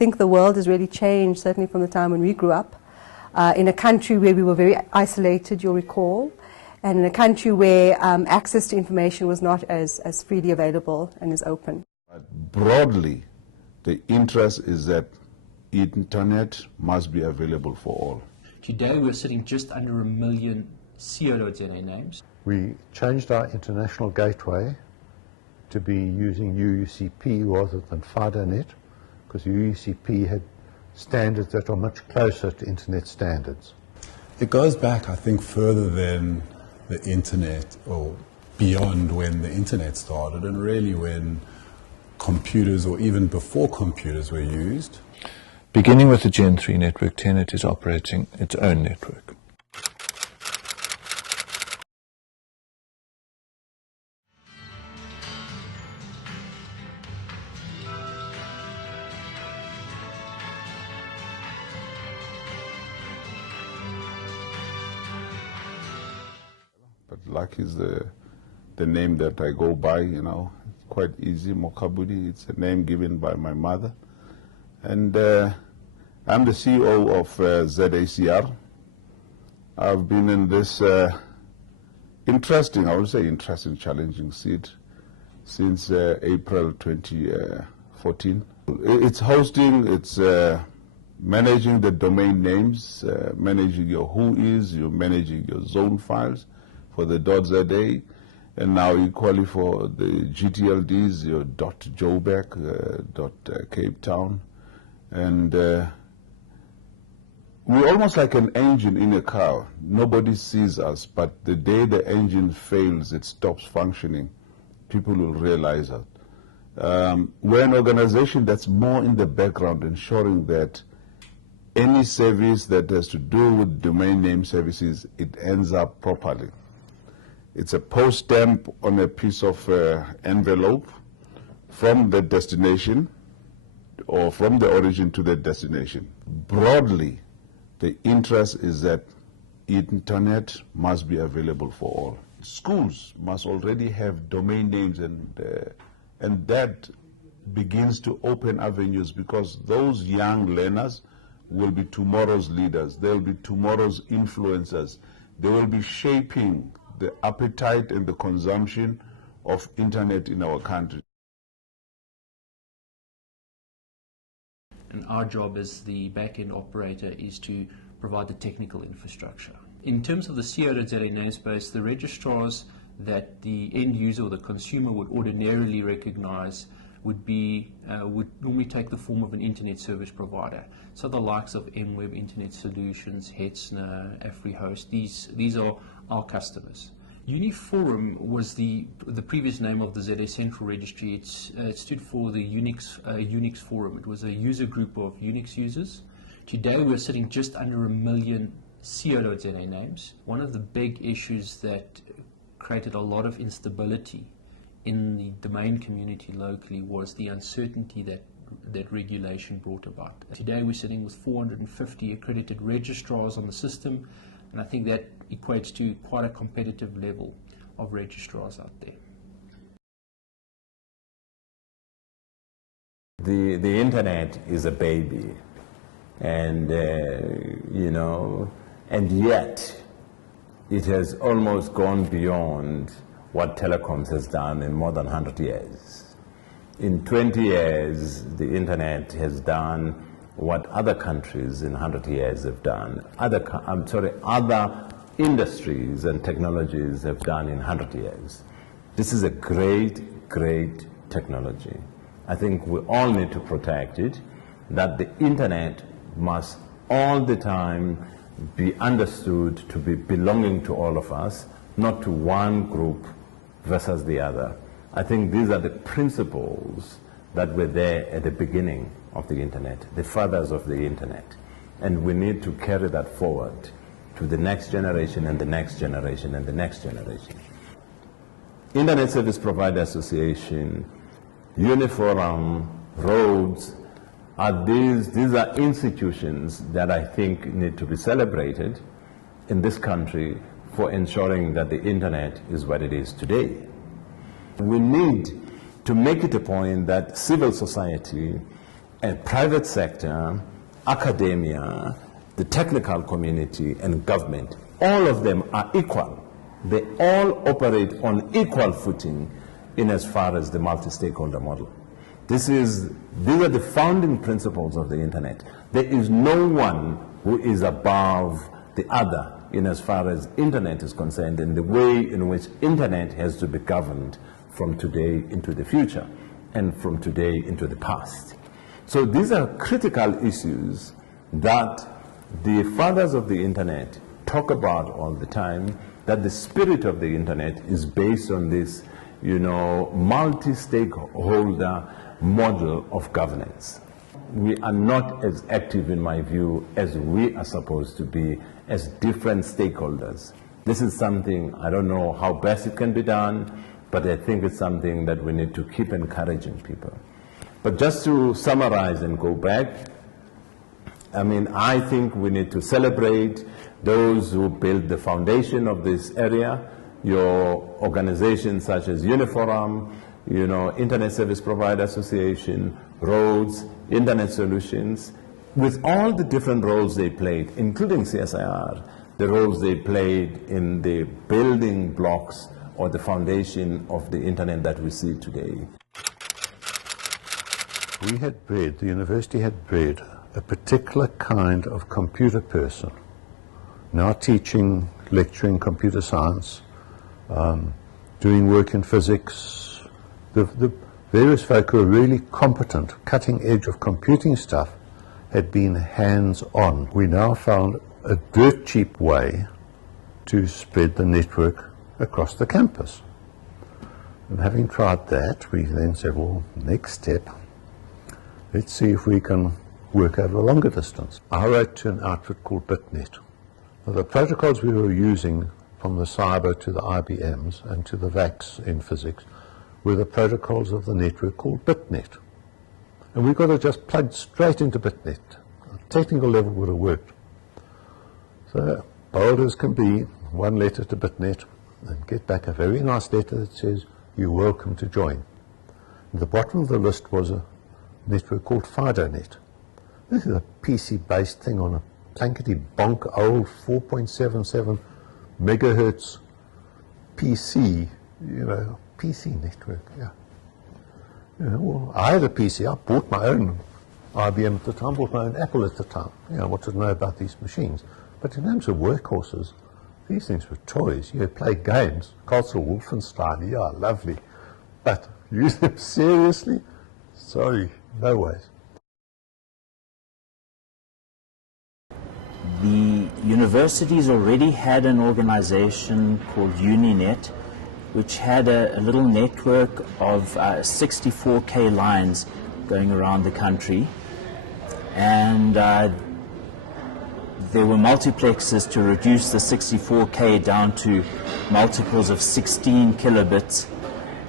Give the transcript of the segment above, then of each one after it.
think the world has really changed, certainly from the time when we grew up, in a country where we were very isolated, you'll recall, and in a country where access to information was not as freely available and as open. Broadly, the interest is that internet must be available for all. Today we're sitting just under 1 million ZACR names. We changed our international gateway to be using UUCP rather than FIDONet, because UUCP had standards that are much closer to internet standards. It goes back, I think, further than the internet, or beyond when the internet started, and really when computers, or even before computers, were used. Beginning with the Gen 3 network, Tenet is operating its own network. But Luck is the name that I go by, you know. It's quite easy, Mokabudi. It's a name given by my mother. And I'm the CEO of ZACR. I've been in this interesting, I would say interesting, challenging seat since April 2014. It's hosting, it's managing the domain names, managing your whois, you're managing your zone files for the .za, and now equally for the GTLDs, your .joburg, Cape Town. And we're almost like an engine in a car. Nobody sees us, but the day the engine fails, it stops functioning, people will realize that. We're an organization that's more in the background, ensuring that any service that has to do with domain name services, it ends up properly. It's a post stamp on a piece of envelope from the destination, or from the origin to the destination. Broadly, the interest is that internet must be available for all. Schools must already have domain names, and that begins to open avenues, because those young learners will be tomorrow's leaders. They'll be tomorrow's influencers. They will be shaping the appetite and the consumption of internet in our country. And our job as the back-end operator is to provide the technical infrastructure. In terms of the ZACR namespace, the registrars that the end user or the consumer would ordinarily recognize would normally take the form of an internet service provider. So the likes of MWeb Internet Solutions, Hetzner, AfriHost, these are our customers. Uniforum was the previous name of the ZA Central Registry. It stood for the Unix Forum. It was a user group of Unix users. Today we're sitting just under 1 million ZACR names. One of the big issues that created a lot of instability in the domain community locally was the uncertainty that regulation brought about. Today we're sitting with 450 accredited registrars on the system, and I think that equates to quite a competitive level of registrars out there. The internet is a baby, and you know, and yet it has almost gone beyond what telecoms has done in more than 100 years. In 20 years, the internet has done what other countries in 100 years have done. Other industries and technologies have done in 100 years. This is a great, great technology. I think we all need to protect it, that the internet must all the time be understood to be belonging to all of us, not to one group versus the other. I think these are the principles that were there at the beginning of the internet, the fathers of the internet. And we need to carry that forward to the next generation and the next generation and the next generation. Internet Service Provider Association, Uniforum, Rhodes, these are institutions that I think need to be celebrated in this country for ensuring that the internet is what it is today. We need to make it a point that civil society and private sector, academia, the technical community, and government, all of them are equal. They all operate on equal footing in as far as the multi-stakeholder model. These are the founding principles of the internet. There is no one who is above the other in as far as internet is concerned, and the way in which internet has to be governed from today into the future and from today into the past. So these are critical issues that the fathers of the internet talk about all the time, that the spirit of the internet is based on this, multi-stakeholder model of governance. We are not as active, in my view, as we are supposed to be as different stakeholders. This is something, I don't know how best it can be done, but I think it's something that we need to keep encouraging people. But just to summarize and go back, I think we need to celebrate those who built the foundation of this area, your organizations such as Uniforum, Internet Service Provider Association, Roads, Internet Solutions, with all the different roles they played, including CSIR, the roles they played in the building blocks or the foundation of the internet that we see today. The university had bred a particular kind of computer person, now teaching, lecturing computer science, doing work in physics. The various folk who are really competent, cutting edge of computing stuff, had been hands-on. We now found a dirt cheap way to spread the network across the campus. And having tried that, we then said, well, next step, let's see if we can work over a longer distance. I wrote to an outfit called BitNet. Now, the protocols we were using, from the cyber to the IBMs and to the VACs in physics, were the protocols of the network called BitNet. And we got to just plug straight into BitNet. A technical level would have worked. So, bold as can be, one letter to BitNet, and get back a very nice letter that says, you're welcome to join. At the bottom of the list was a network called FidoNet. This is a PC-based thing on a plankety bonk old 4.77 megahertz PC, PC network, yeah. Well, I had a PC. I bought my own IBM at the time, bought my own Apple at the time. I wanted to know about these machines. But in terms of workhorses, these things were toys. You play games, Castle Wolfenstein, yeah, lovely. But use them seriously? Sorry, no ways. The universities already had an organization called Uninet, which had a little network of 64K lines going around the country. And there were multiplexes to reduce the 64K down to multiples of 16 kilobits.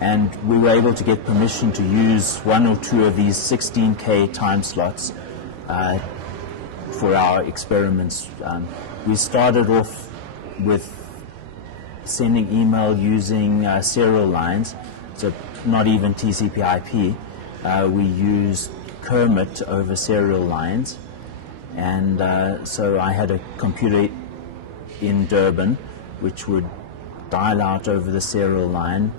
And we were able to get permission to use one or two of these 16K time slots for our experiments. We started off with sending email using serial lines, so not even TCP/IP. We used Kermit over serial lines, and so I had a computer in Durban which would dial out over the serial line,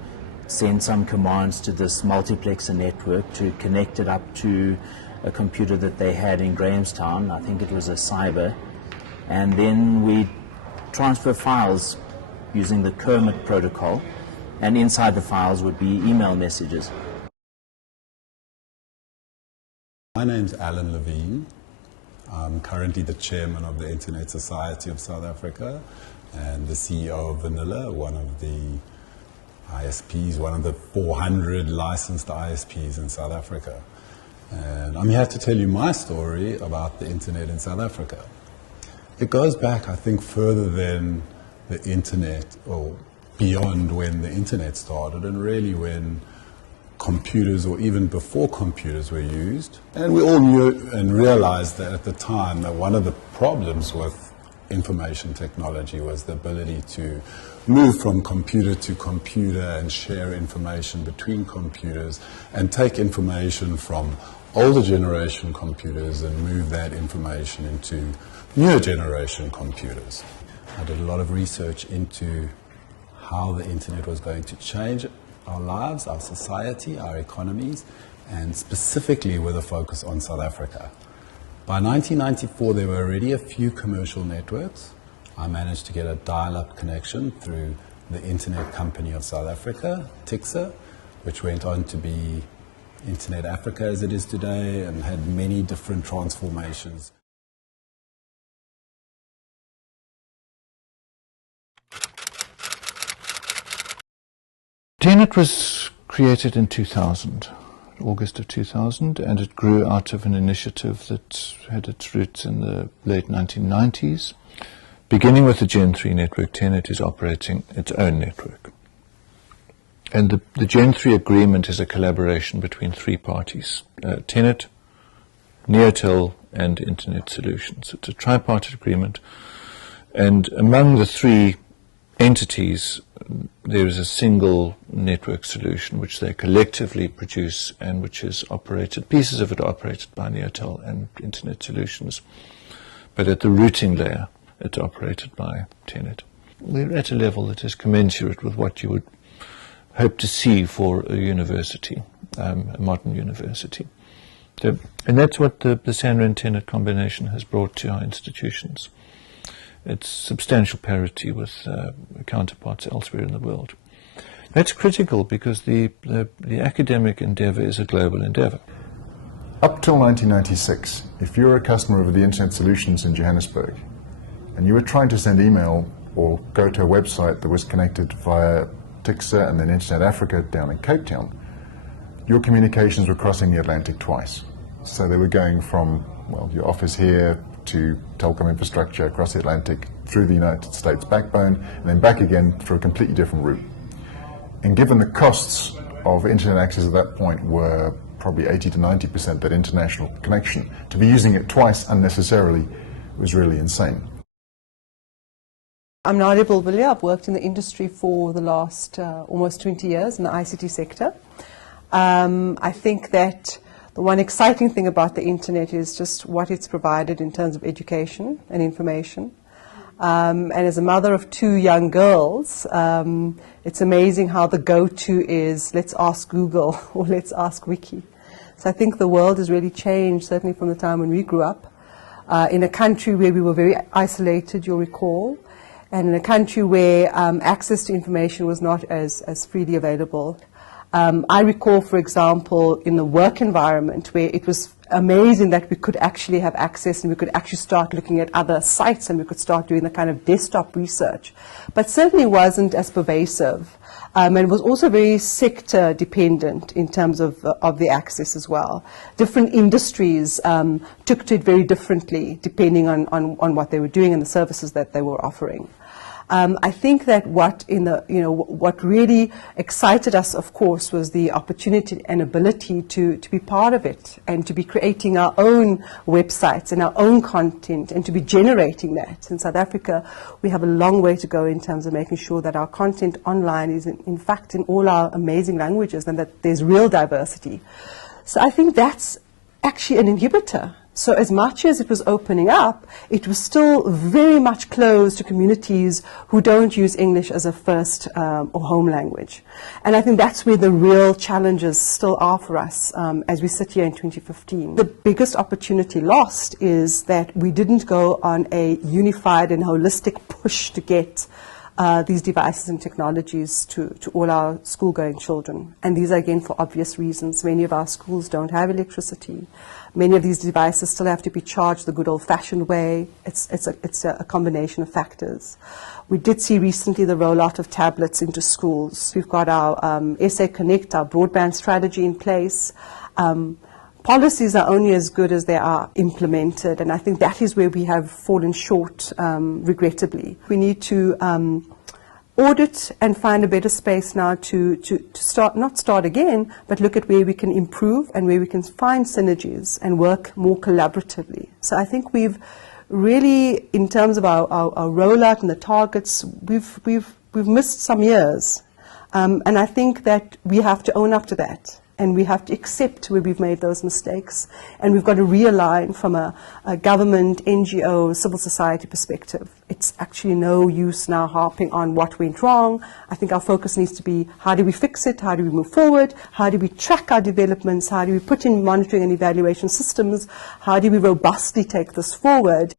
send some commands to this multiplexer network to connect it up to a computer that they had in Grahamstown. I think it was a Cyber, and then we transfer files using the Kermit protocol, and inside the files would be email messages. My name's Alan Levine. I'm currently the chairman of the Internet Society of South Africa and the CEO of Vanilla, one of the ISPs, one of the 400 licensed ISPs in South Africa. And I'm here to tell you my story about the internet in South Africa. It goes back, I think, further than the internet, or beyond when the internet started, and really when computers, or even before computers, were used. And we all knew and realized that at the time that one of the problems with information technology was the ability to move from computer to computer and share information between computers and take information from older generation computers and move that information into newer generation computers. I did a lot of research into how the internet was going to change our lives, our society, our economies, and specifically with a focus on South Africa. By 1994, there were already a few commercial networks. I managed to get a dial-up connection through the Internet Company of South Africa, ZACR, which went on to be Internet Africa as it is today and had many different transformations. Internet was created in 2000, August of 2000, and it grew out of an initiative that had its roots in the late 1990s. Beginning with the Gen 3 network, Tenet is operating its own network. And the Gen 3 agreement is a collaboration between three parties, Tenet, Neotel, and Internet Solutions. It's a tripartite agreement, and among the three entities, there is a single network solution which they collectively produce and which is operated, pieces of it are operated by Neotel and Internet Solutions, but at the routing layer, it's operated by Tenet. We're at a level that is commensurate with what you would hope to see for a university, a modern university. So, and that's what the SANRA and Tenet combination has brought to our institutions. It's substantial parity with counterparts elsewhere in the world. That's critical because the academic endeavor is a global endeavor. Up till 1996, if you were a customer of the Internet Solutions in Johannesburg and you were trying to send email or go to a website that was connected via ZACR and then Internet Africa down in Cape Town, your communications were crossing the Atlantic twice. So they were going from, well, your office here to telecom infrastructure across the Atlantic through the United States backbone and then back again for a completely different route. And given the costs of internet access at that point were probably 80 to 90% that international connection, to be using it twice unnecessarily was really insane. I'm Nadia Bulbulia. I've worked in the industry for the last almost 20 years in the ICT sector. I think that the one exciting thing about the internet is just what it's provided in terms of education and information. And as a mother of two young girls, it's amazing how the go-to is let's ask Google or let's ask Wiki. So I think the world has really changed, certainly from the time when we grew up, in a country where we were very isolated, you'll recall, and in a country where access to information was not as freely available. I recall, for example, in the work environment where it was amazing that we could actually have access and we could actually start looking at other sites and we could start doing the kind of desktop research, but certainly wasn't as pervasive and was also very sector dependent in terms of the access as well. Different industries took to it very differently depending on what they were doing and the services that they were offering. I think that what really excited us, of course, was the opportunity and ability to be part of it and to be creating our own websites and our own content and to be generating that. In South Africa, we have a long way to go in terms of making sure that our content online is, in fact, in all our amazing languages and that there's real diversity. So I think that's actually an inhibitor. So as much as it was opening up, it was still very much closed to communities who don't use English as a first or home language. And I think that's where the real challenges still are for us as we sit here in 2015. The biggest opportunity lost is that we didn't go on a unified and holistic push to get these devices and technologies to all our school-going children. And these are, again, for obvious reasons. Many of our schools don't have electricity. Many of these devices still have to be charged the good old-fashioned way. It's a combination of factors. We did see recently the rollout of tablets into schools. We've got our SA Connect, our broadband strategy in place. Policies are only as good as they are implemented, and I think that is where we have fallen short, regrettably. We need to audit and find a better space now to not start again, but look at where we can improve and where we can find synergies and work more collaboratively. So I think we've really, in terms of our rollout and the targets, we've missed some years. And I think that we have to own up to that and we have to accept where we've made those mistakes, and we've got to realign from a government, NGO, civil society perspective. It's actually no use now harping on what went wrong. I think our focus needs to be, how do we fix it, how do we move forward, how do we track our developments, how do we put in monitoring and evaluation systems, how do we robustly take this forward.